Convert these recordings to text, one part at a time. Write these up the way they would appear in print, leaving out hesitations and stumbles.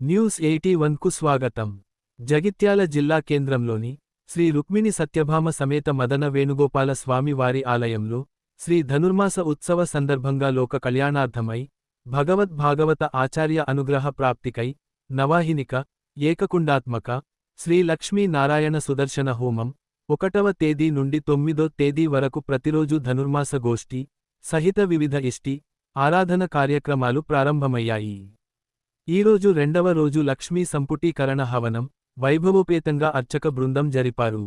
News 81కు స్వాగతం. జగిత్యాల జిల్లా కేంద్రంలోని శ్రీ రుక్మిణి సత్యభామ సమేత మదన వేణుగోపాల స్వామి వారి ఆలయంలో శ్రీ ధనుర్మాస ఉత్సవ సందర్భంగా లోక కళ్యాణార్థమై భాగవత ఆచార్య అనుగ్రహ ప్రాప్తికై నవాహినిక ఏకకుండాత్మక శ్రీ లక్ష్మీ నారాయణ సుదర్శన హోమం 1వ తేదీ నుండి 9వ తేదీ వరకు ప్రతిరోజు ధనుర్మాస గోష్ఠి సహిత వివిధ ఇష్టి ఆరాధన కార్యక్రమాలు ప్రారంభమయ్యాయి. ఈరోజు 2వ రోజు లక్ష్మీ సంపుటీకరణ హవనం వైభవోపేతంగా అర్చక బృందం జరిపారు.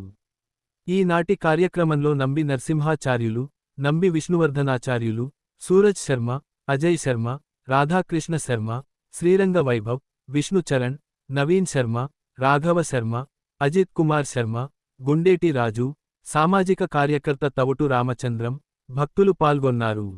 ఈనాటి కార్యక్రమంలో నంబి నరసింహాచార్యులు, నంబి విష్ణువర్ధనాచార్యులు, సూరజ్ శర్మ, అజయ్ శర్మ, రాధాకృష్ణ శర్మ, శ్రీరంగ వైభవ్, విష్ణు చరణ్, నవీన్ శర్మ, రాఘవ శర్మ, అజిత్ కుమార్ శర్మ, గుండేటి రాజు, సామాజిక కార్యకర్త తవుటు రామచంద్రం, భక్తులు పాల్గొన్నారు.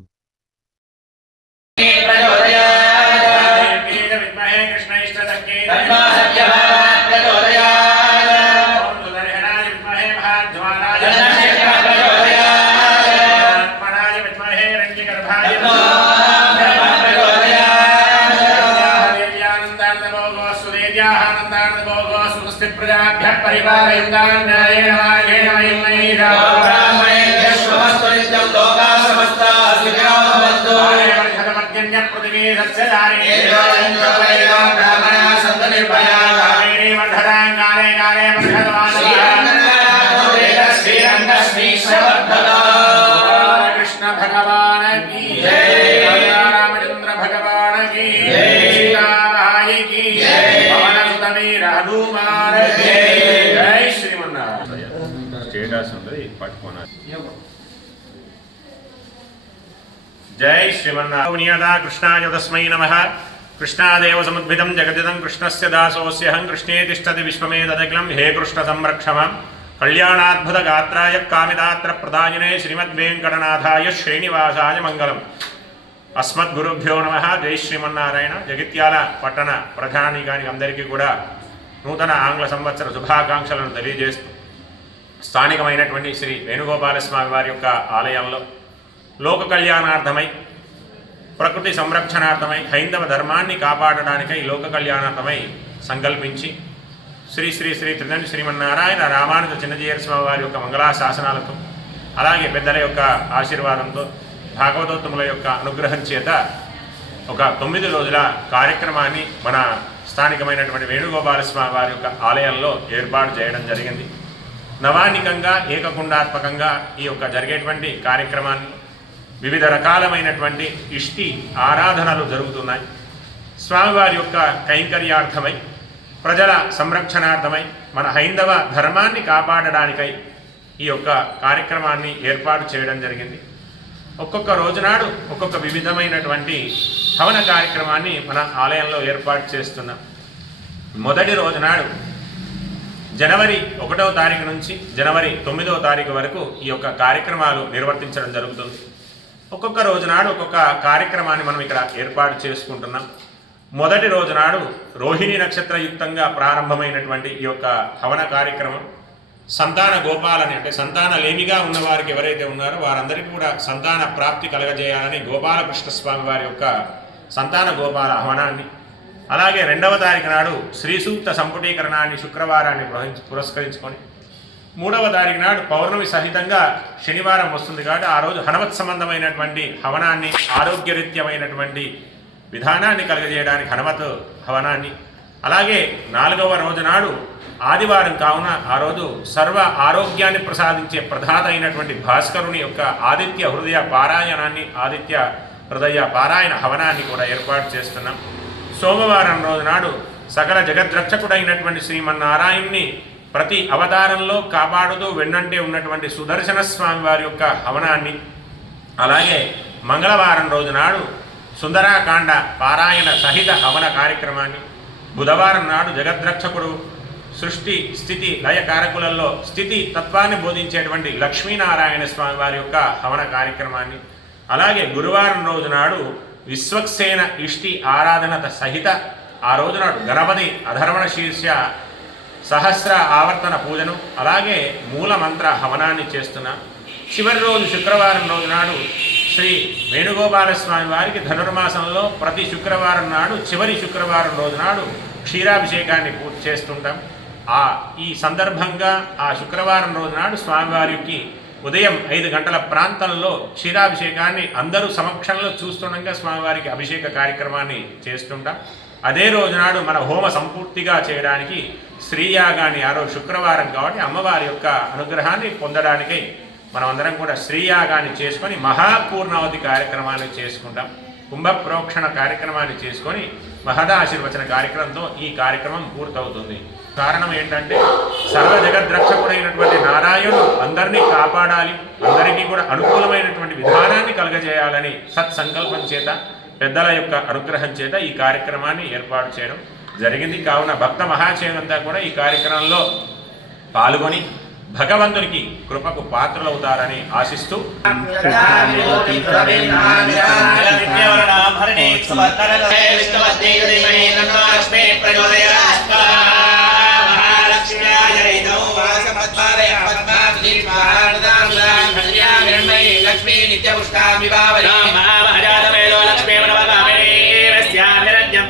कृष्ण भगवान की जय, रामचंद्र भगवान की जय, सीतामाई की जय, पवन सुत वीर हनुमान की जय. श्रीमन्नारायण स्टेटस ఉంది పట్టుకోనా. जय श्रीमन्नारायण. कृष्णाय तस्मै नमः. कृष्णादेव समुद्भिदं जगदिदं कृष्णस्य दासोऽस्यहं कृष्णे तिष्ठति विश्वमेतदखिलं हे कृष्ण संरक्षमं कल्याणाद्भुत गात्राय कामिदात्र प्रदायिने श्रीमद्वेंकटनाथाय श्रीनिवासाय मंगलम. अस्मद्गुरुभ्यो नमः. जय श्रीमन्नारायण. జగిత్యాల పట్టణ ప్రధానిగానికి అందరికీ కూడా నూతన ఆంగ్ల సంవత్సర శుభాకాంక్షలను తెలియజేస్తూ స్థానికమైనటువంటి శ్రీ వేణుగోపాల స్వామి వారి యొక్క ఆలయంలో లోక కళ్యాణార్థమై ప్రకృతి సంరక్షణార్థమై హైందవ ధర్మాన్ని కాపాడడానికై లోక కళ్యాణార్థమై సంకల్పించి శ్రీ శ్రీ శ్రీ త్రిదండి శ్రీమన్నారాయణ రామానుజ చిన్నజీయర్ స్వామి వారి యొక్క మంగళాశాసనాలతో అలాగే పెద్దల యొక్క ఆశీర్వాదంతో భాగవతోత్తముల యొక్క అనుగ్రహం చేత ఒక 9 రోజుల కార్యక్రమాన్ని మన స్థానికమైనటువంటి వేణుగోపాల స్వామి వారి యొక్క ఆలయంలో ఏర్పాటు చేయడం జరిగింది. నవానికంగా ఏకకుండాత్మకంగా ఈ యొక్క జరిగేటువంటి కార్యక్రమాన్ని వివిధ రకాలమైనటువంటి ఇష్టి ఆరాధనలు జరుగుతున్నాయి. స్వామివారి యొక్క కైంకర్యార్థమై ప్రజల సంరక్షణార్థమై మన హైందవ ధర్మాన్ని కాపాడడానికై ఈ యొక్క కార్యక్రమాన్ని ఏర్పాటు చేయడం జరిగింది. ఒక్కొక్క రోజునాడు ఒక్కొక్క వివిధమైనటువంటి హవన కార్యక్రమాన్ని మన ఆలయంలో ఏర్పాటు చేస్తున్నాం. మొదటి రోజునాడు జనవరి 1వ తారీఖు నుంచి జనవరి 9వ తారీఖు వరకు ఈ యొక్క కార్యక్రమాలు నిర్వర్తించడం జరుగుతుంది. ఒక్కొక్క రోజునాడు ఒక్కొక్క కార్యక్రమాన్ని మనం ఇక్కడ ఏర్పాటు చేసుకుంటున్నాం. మొదటి రోజునాడు రోహిణి నక్షత్రయుక్తంగా ప్రారంభమైనటువంటి ఈ యొక్క హవన కార్యక్రమం సంతాన గోపాలని అంటే సంతానలేమిగా ఉన్నవారికి ఎవరైతే ఉన్నారో వారందరికీ కూడా సంతాన ప్రాప్తి కలగజేయాలని గోపాలకృష్ణ స్వామి వారి యొక్క సంతాన గోపాల హవనాన్ని, అలాగే 2వ తారీఖు నాడు శ్రీ సూక్త సంపుటీకరణాన్ని శుక్రవారాన్ని పురస్కరించుకొని 3వ తారీఖు నాడు పౌర్ణమి సహితంగా శనివారం వస్తుంది కాబట్టి ఆ రోజు హనుమత్ సంబంధమైనటువంటి హవనాన్ని ఆరోగ్యరీత్యమైనటువంటి విధానాన్ని కలుగజేయడానికి హనుమత్ హవనాన్ని, అలాగే 4వ రోజు నాడు ఆదివారం కావున ఆ రోజు సర్వ ఆరోగ్యాన్ని ప్రసాదించే ప్రధాత అయినటువంటి భాస్కరుని యొక్క ఆదిత్య హృదయ పారాయణాన్ని ఆదిత్య హృదయ పారాయణ హవనాన్ని కూడా ఏర్పాటు చేస్తున్నాం. సోమవారం రోజు నాడు సకల జగద్రక్షకుడైనటువంటి శ్రీమన్నారాయణ్ణి ప్రతి అవతారంలో కాపాడుతూ వెన్నంటే ఉన్నటువంటి సుదర్శన స్వామి వారి యొక్క హవనాన్ని, అలాగే మంగళవారం రోజు నాడు సుందరాకాండ పారాయణ సహిత హవన కార్యక్రమాన్ని, బుధవారం నాడు జగద్రక్షకుడు సృష్టి స్థితి లయ కారకులలో స్థితి తత్వాన్ని బోధించేటువంటి లక్ష్మీనారాయణ స్వామి వారి యొక్క హవన కార్యక్రమాన్ని, అలాగే గురువారం రోజు నాడు విశ్వక్సేన ఇష్టి ఆరాధన సహిత ఆ రోజునాడు గణపతి అధర్వణ శీర్ష సహస్ర ఆవర్తన పూజను అలాగే మూల మంత్ర హవనాన్ని చేస్తున్నా. చివరి రోజు శుక్రవారం రోజు నాడు శ్రీ వేణుగోపాలస్వామి వారికి ధనుర్మాసంలో ప్రతి శుక్రవారం నాడు చివరి శుక్రవారం రోజు నాడు క్షీరాభిషేకాన్ని పూర్తి చేస్తుంటాం. ఈ సందర్భంగా ఆ శుక్రవారం రోజు నాడు స్వామివారికి ఉదయం 5 గంటల ప్రాంతంలో క్షీరాభిషేకాన్ని అందరూ సమక్షంలో చూస్తుండగా స్వామివారికి అభిషేక కార్యక్రమాన్ని చేస్తుంటాం. అదే రోజు నాడు మన హోమ సంపూర్తిగా చేయడానికి శ్రీయాగాన్ని ఆ రోజు శుక్రవారం కాబట్టి అమ్మవారి యొక్క అనుగ్రహాన్ని పొందడానికై మనమందరం కూడా శ్రీయాగాన్ని చేసుకొని మహాపూర్ణావతి కార్యక్రమాన్ని చేసుకుంటాం. కుంభ ప్రోక్షణ కార్యక్రమాన్ని చేసుకొని మహదాశీర్వచన కార్యక్రమంతో ఈ కార్యక్రమం పూర్తవుతుంది. కారణం ఏంటంటే సర్వ జగద్రక్షకుడైనటువంటి నారాయణుడు అందరినీ కాపాడాలి, అందరికీ కూడా అనుకూలమైనటువంటి విధానాన్ని కలుగజేయాలని సత్సంకల్పం చేత పెద్దల యొక్క అనుగ్రహం చేత ఈ కార్యక్రమాన్ని ఏర్పాటు చేయడం జరిగింది. కావున భక్త మహాశయులంతా కూడా ఈ కార్యక్రమంలో పాల్గొని భగవంతునికి కృపకు పాత్రలవుతారని ఆశిస్తూ లక్ష్మీ నిత్య పుష్టామివావరీ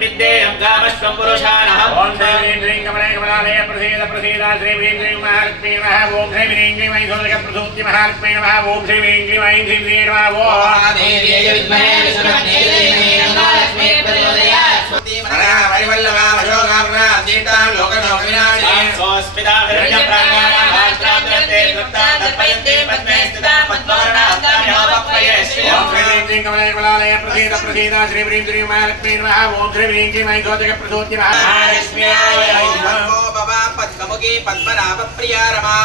విద్యేయం కామస్వం పురుషాణః ఓం శ్రీ హ్రీం కమలే కమలాలయ ప్రసీద ప్రసీద శ్రీ హ్రీం శ్రీం మహాలక్ష్మీ నమః. ఓం శ్రీ హ్రీం క్లీం ఐం సోదక ప్రసూతి మహాలక్ష్మీ నమః. ఓం శ్రీ హ్రీం క్లీం ఐం శ్రీం శ్రీ నమః. ఓం దేవ్యై విద్మహే విష్ణుపత్న్యై ధీమహి తన్నో లక్ష్మీ ప్రచోదయాత్. పరివల్లభా అశోకాగ్రా దీప్తాం లోకనో వినాశినీ సోస్మితా హిరణ్య ప్రాణానాం భాస్రాప్యతే కృత్తాం తత్పయంతే పద్మే స్థితా పద్మవర్ణాస్తామ్యోపక్వయే ఓం శ్రీ హ్రీం కమలే కమలాలయ ప్రసీద ప్రసీద శ్రీ హ్రీం శ్రీం మహాలక్ష్మీ నమః. ఓం శ్రీ హ్రీం క్లీం ఐం సోదక ప్రసూతి మహాలక్ష్మ్యాయ నమః. పద్మముఖీ పద్మనాభ ప్రియా రమా